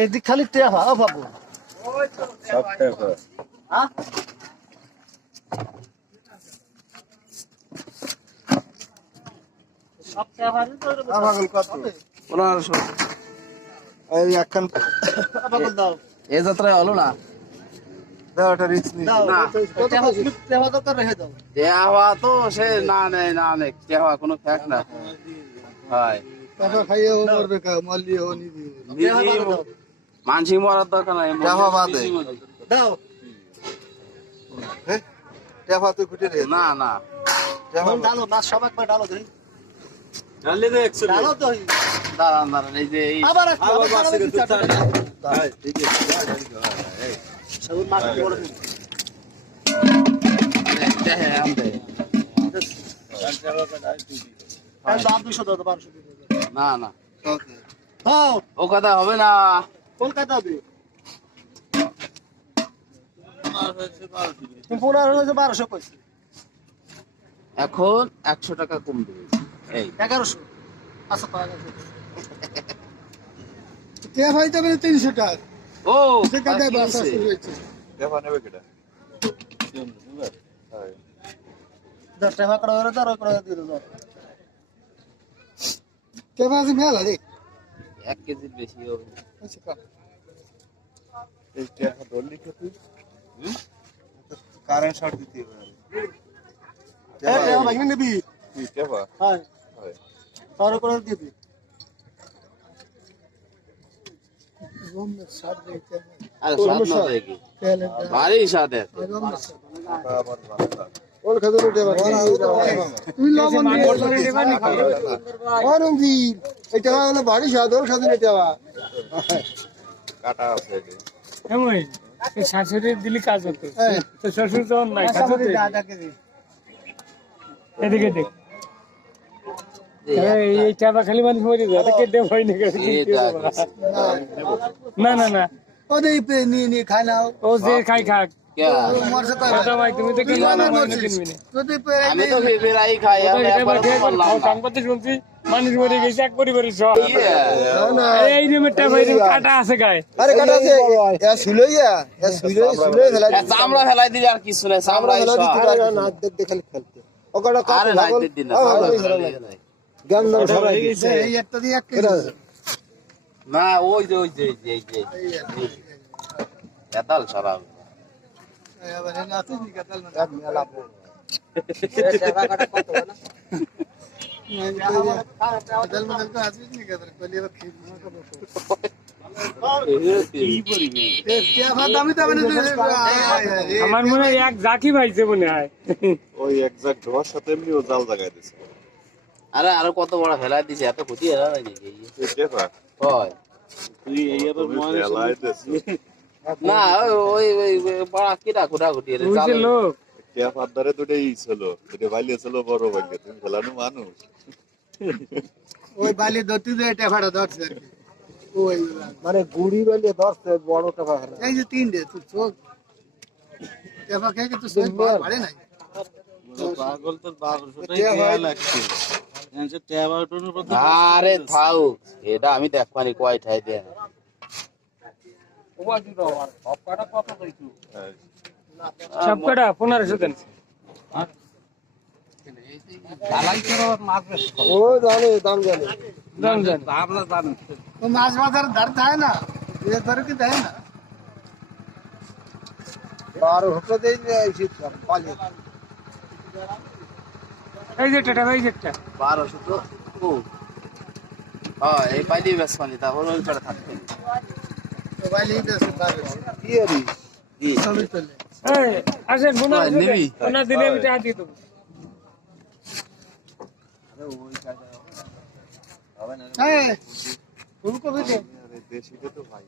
এদিক খালি টেয়া পাবো সব টাকা হ্যাঁ সব টেয়া ভালো তো পাগল কত 1500 এই একখান পাগল দাও এই যাত্রায় হলো না দাও ওটা রিস্ক নিস দাও না। টেয়া তো করে রেখে দাও দেওয়া তো সে না নেই দেওয়া কোনো ফ্যাক্ট না হয় টাকা খাইয়ে ও করবে কা মালি ও নি দিও মানসি মরার দরকার নাই দেওয়া বাদে। দাও হ্যাঁ টাকা তুই খুঁটে রে না না টাকা ডালো মাছ সব একবার ডালো ধরি ডালে দে 100 ডালো তো দাঁড়ান এই যে এই আবার আবার বাসে কিন্তু হ্যাঁ ঠিক আছে সব মাছ বড় হ্যাঁ আমদে দাম 200 দাও 500 দাও না না দাও ও কথা হবে না কলকাতা হবে তুমি 1200 কইছি এখন 100 টাকা কম দেবে এই 1100 আচ্ছা পাওয়া গেছে টাকা ভাই তো 300 টাকা ও সে কাছে বাসা শুরু হয়েছে টাকা নেবে কেডা 10 টাকা করে ওরে দাও করে দিয়ে দাও টাকা আছে মেলা রে 1 কেজি বেশি হবে আচ্ছা কা এই টাকা ধরলি কি তুই কারেন্ট শর্ট দিতে হবে এই টাকা ভাঙি নিবি তুই টাকা হ্যাঁ হয় তোর করে দিয়ে দিবি রুম में साथ देते हैं আরে স্বাদ না দেখি पहले ভারী স্বাদ আছে रूम में আবার ভালো और खजर उठे তুই লবণ দিয়ে অরুণ জি এটা হলো বাড়ি সাদর খাজুর এটা কাটা আছে এমন শাশুড়ির দিলি কাজ হতো হ্যাঁ তো শ্বশুর যখন নাই শাশুড়ি এদিকে দেখ এই চাপা খালি মানুষ মরে যায় এটা কেটে ভয় নেই না না না ওদের নিয়ে খাই নাও ও যে খাই খাক কে মরছে কথা ভাই তুমি তো কিনবা না কিনবি না যদি আমি তো বেরাই খাই আমি একবার বললাম না কাম করতে শুনছি মানুষ মরে গেছে এক পরিবারের সব না এই রুমেরটা ভাই কাটা আছে গায়ে আরে কাটা আছে এ সুলইয়া এ সুলই ফেলা এ চামড়া ফেলাই দিলে আর কিছু নাই চামড়া ফেলা সব। দিতে পারে না দেখ খালি খেলতে ওটা কাট আরে নাই দিন না চামড়া ফেলাই দিলে। গন্ধ ছড়াই দিছে এই একটা দিয়ে এক কেজি না ওই যে এই যে এতাল সারাম আবার না তুই কাটাল না এক মেলা কাটাল মডেল তো আসিস নি কাটাল কলি আবার খেয়ে কি পরিবে এ কে ভাত আমি তো মানে আমার মনে হয় এক জাকি ভাইছে মনে হয় ওই এক্সাক্ট ধোয়ার সাথে এমনিও জাল লাগাই দিছে আরে আরো কত বড় ফেলাই দিছে এত ক্ষতি এরা নাকি এই টাকা হয় তুই এই আবার ফেলাই দিছিস না ওই বড় কিরা খুঁটা খুঁটি রে বুঝছে লোক টাকা ফাদারে দুটোই ছিল দুটো ভাইলে ছিল বড় ভাইলে তুমি ফেলানো মানুষ ওই বালি ধরতে যে এটা ভাড়া ধরছে ওই মানে গুড়ি বালি ধরছে বড় টাকা এই যে তিনটে তুই চোখ টাকা খেয়ে তো সব ভাড়ে নাই পাগল তোর 1200 টাকা লাগছে এনসে টাকা টনের প্রতি আরে থাও এটা আমি দেখবানি কয় ঠাই দে সব কটা 1500 দেন ও জানে দাম জানে দাম জান ও মাছ বাজার ধর দেয় না ये ধরে কি দেয় না 1200 দেই শীত পালি এই যে টাটা ভাই যেটা 1200 তো ও হ্যাঁ এই পাইলি বেসমানি তা ওই করে থাকবে মোবাইল এই দেশ 1200 কি আরি কি সবই চলে এই আসেন নিবি? ওনা দিলে আমি টাকা দিয়ে দেবো হ্যাঁ ফুলকপি দে দেশিটা তো ভাই